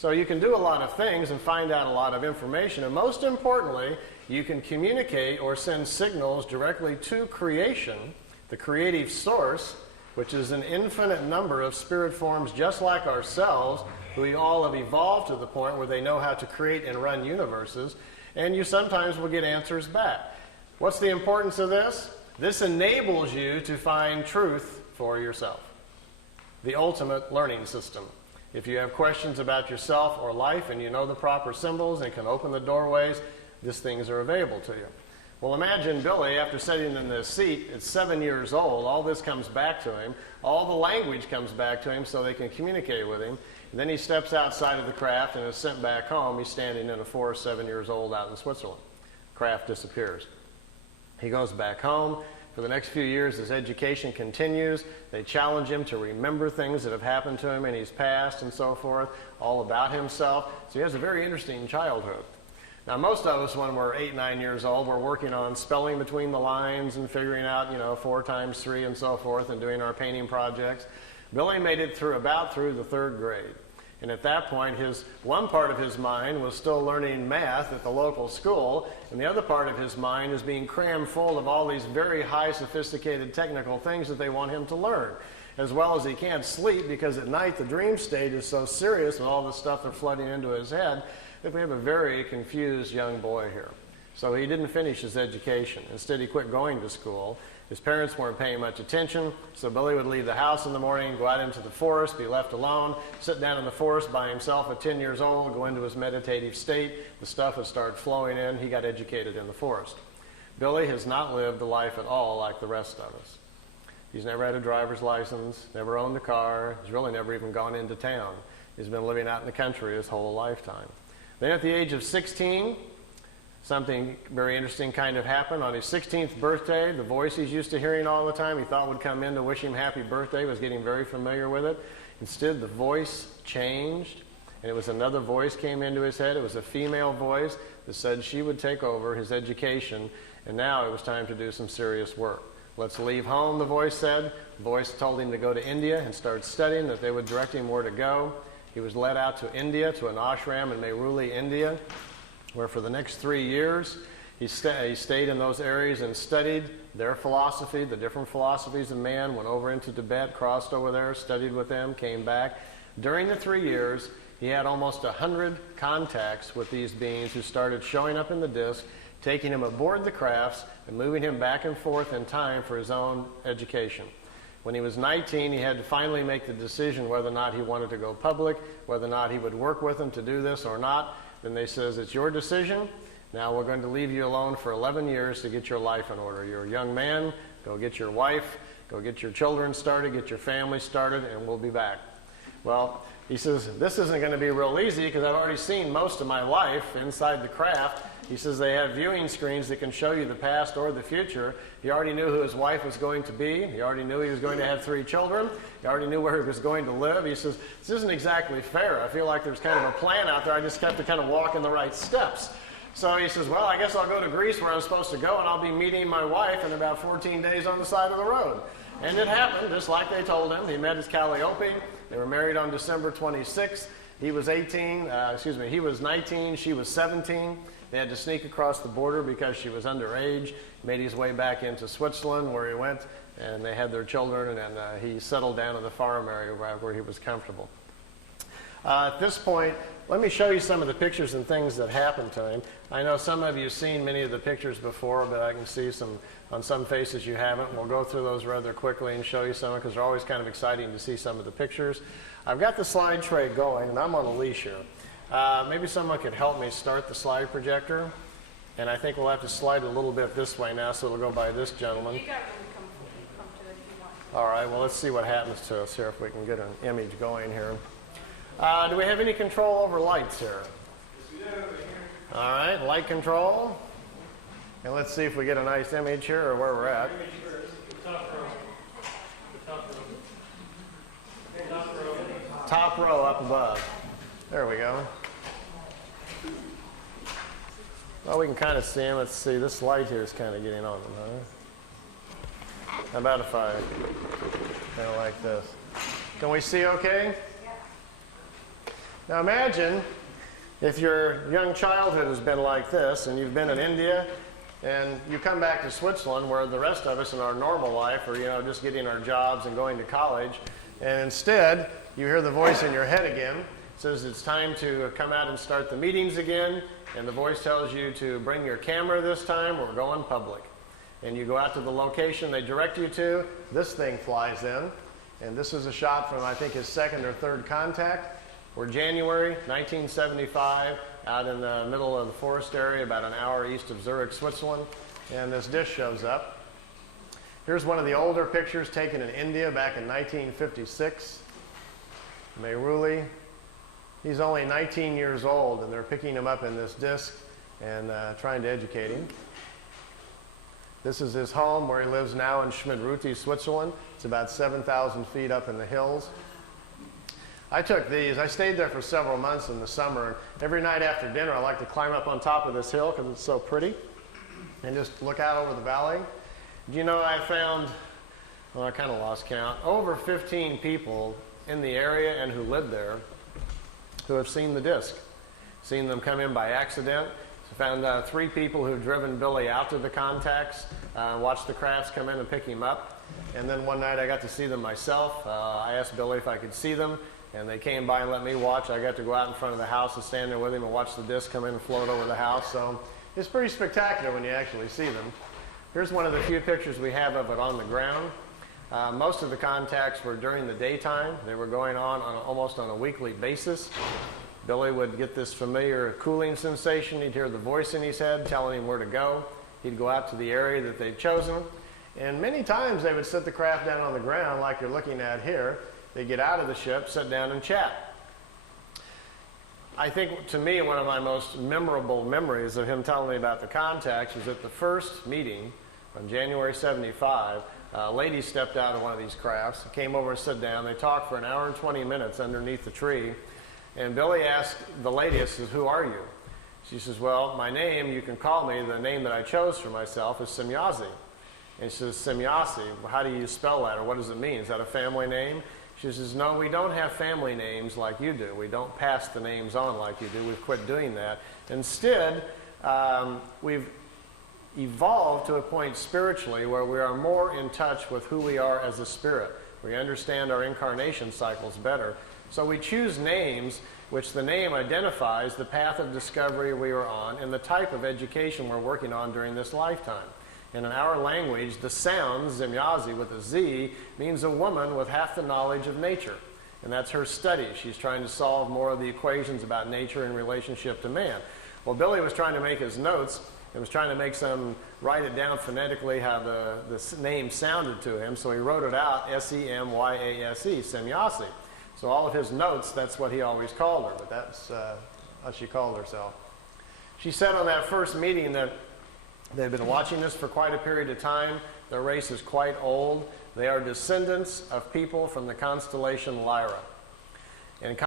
So you can do a lot of things and find out a lot of information. And most importantly, you can communicate or send signals directly to creation, the creative source, which is an infinite number of spirit forms just like ourselves, who we all have evolved to the point where they know how to create and run universes. And you sometimes will get answers back. What's the importance of this? This enables you to find truth for yourself. The ultimate learning system. If you have questions about yourself or life and you know the proper symbols and can open the doorways, these things are available to you. Well, imagine Billy, after sitting in this seat at 7 years old, all this comes back to him. All the language comes back to him so they can communicate with him. And then he steps outside of the craft and is sent back home. He's standing in a forest, 7 years old, out in Switzerland. Craft disappears. He goes back home. For the next few years, his education continues. They challenge him to remember things that have happened to him in his past and so forth, all about himself. So he has a very interesting childhood. Now, most of us, when we're 8, 9 years old, we're working on spelling between the lines and figuring out, 4 times 3 and so forth, and doing our painting projects. Billy made it through the 3rd grade. And at that point, one part of his mind was still learning math at the local school, and the other part of his mind is being crammed full of all these very high, sophisticated technical things that they want him to learn. As well as he can't sleep because at night the dream state is so serious with all the stuff that's flooding into his head that we have a very confused young boy here. So he didn't finish his education. Instead, he quit going to school. His parents weren't paying much attention, so Billy would leave the house in the morning, go out into the forest, be left alone, sit down in the forest by himself at 10 years old, go into his meditative state. The stuff would start flowing in. He got educated in the forest. Billy has not lived a life at all like the rest of us. He's never had a driver's license, never owned a car. He's really never even gone into town. He's been living out in the country his whole lifetime. Then at the age of 16, something very interesting kind of happened. On his 16th birthday, the voice he's used to hearing all the time, he thought would come in to wish him happy birthday, was getting very familiar with it. Instead, the voice changed, and it was another voice came into his head. It was a female voice that said she would take over his education, and now it was time to do some serious work. Let's leave home, the voice said. The voice told him to go to India and start studying, that they would direct him where to go. He was led out to India, to an ashram in Mehruli, India, where for the next 3 years he stayed in those areas and studied their philosophy, the different philosophies of man, went over into Tibet, crossed over there, studied with them, came back. During the 3 years, he had almost 100 contacts with these beings who started showing up in the disk, taking him aboard the crafts and moving him back and forth in time for his own education. When he was 19, he had to finally make the decision whether or not he wanted to go public, whether or not he would work with them to do this or not. Then they says, it's your decision. Now we're going to leave you alone for 11 years to get your life in order. You're a young man. Go get your wife. Go get your children started. Get your family started, and we'll be back. Well, he says, this isn't going to be real easy because I've already seen most of my life inside the craft. He says they have viewing screens that can show you the past or the future. He already knew who his wife was going to be. He already knew he was going to have 3 children. He already knew where he was going to live. He says, this isn't exactly fair. I feel like there's kind of a plan out there. I just have to kind of walk in the right steps. So he says, well, I guess I'll go to Greece where I'm supposed to go, and I'll be meeting my wife in about 14 days on the side of the road. And it happened, just like they told him. He met his Calliope. They were married on December 26th. He was 19, she was 17. They had to sneak across the border because she was underage. Made his way back into Switzerland where he went, and they had their children, and he settled down in the farm area where he was comfortable. At this point, let me show you some of the pictures and things that happened to him. I know some of you have seen many of the pictures before, but I can see on some faces you haven't. We'll go through those rather quickly and show you some because they're always kind of exciting to see some of the pictures. I've got the slide tray going, and I'm on a leash here. Maybe someone could help me start the slide projector. And I think we'll have to slide a little bit this way now, so it'll go by this gentleman. You got to come to it if you want. All right, well, let's see what happens to us here if we can get an image going here. Do we have any control over lights here? All right, light control. And let's see if we get a nice image here or where we're at. Top row up above. There we go. Well, we can kind of see him. Let's see. This light here is kind of getting on them, huh? How about if I kind of like this? Can we see okay? Now imagine if your young childhood has been like this and you've been in India and you come back to Switzerland where the rest of us in our normal life are, just getting our jobs and going to college, and instead you hear the voice in your head again. It says it's time to come out and start the meetings again, and the voice tells you to bring your camera this time, we're going public. And you go out to the location they direct you to, this thing flies in, and this is a shot from I think his second or third contact. We're January 1975, out in the middle of the forest area, about an hour east of Zurich, Switzerland, and this dish shows up. Here's one of the older pictures taken in India back in 1956. Mehruli, he's only 19 years old, and they're picking him up in this disc and trying to educate him. This is his home where he lives now in Schmidruti, Switzerland. It's about 7,000 feet up in the hills. I took these. I stayed there for several months in the summer, and every night after dinner I like to climb up on top of this hill because it's so pretty and just look out over the valley. Do you know I found, well, I kind of lost count, over 15 people in the area and who live there who have seen the disc, seen them come in by accident. Found 3 people who've driven Billy out to the contacts, watched the crafts come in and pick him up. And then one night I got to see them myself. I asked Billy if I could see them, and they came by and let me watch. I got to go out in front of the house and stand there with him and watch the disc come in and float over the house. So it's pretty spectacular when you actually see them. Here's one of the few pictures we have of it on the ground. Most of the contacts were during the daytime. They were going on almost on a weekly basis. Billy would get this familiar cooling sensation. He'd hear the voice in his head telling him where to go. He'd go out to the area that they'd chosen. And many times they would set the craft down on the ground like you're looking at here. They'd get out of the ship, sit down and chat. I think, to me, one of my most memorable memories of him telling me about the contacts was at the first meeting on January 75. A lady stepped out of one of these crafts, came over and sat down. They talked for an hour and 20 minutes underneath the tree. And Billy asked the lady, he says, "Who are you?" She says, "Well, my name, you can call me, the name that I chose for myself is Semyazi." And she says, "Semyazi, how do you spell that, or what does it mean? Is that a family name?" She says, "No, we don't have family names like you do. We don't pass the names on like you do. We've quit doing that. Instead, we've evolved to a point spiritually where we are more in touch with who we are as a spirit. We understand our incarnation cycles better. So we choose names which the name identifies the path of discovery we are on and the type of education we're working on during this lifetime. And in our language, the sound, Semyazi with a Z, means a woman with half the knowledge of nature. And that's her study. She's trying to solve more of the equations about nature in relationship to man. Well, Billy was trying to make his notes and was trying to make some, write it down phonetically how the name sounded to him. So he wrote it out, S-E-M-Y-A-S-E, Semyazi. So all of his notes, that's what he always called her, but that's how she called herself. She said on that first meeting that they've been watching this for quite a period of time. Their race is quite old. They are descendants of people from the constellation Lyra. And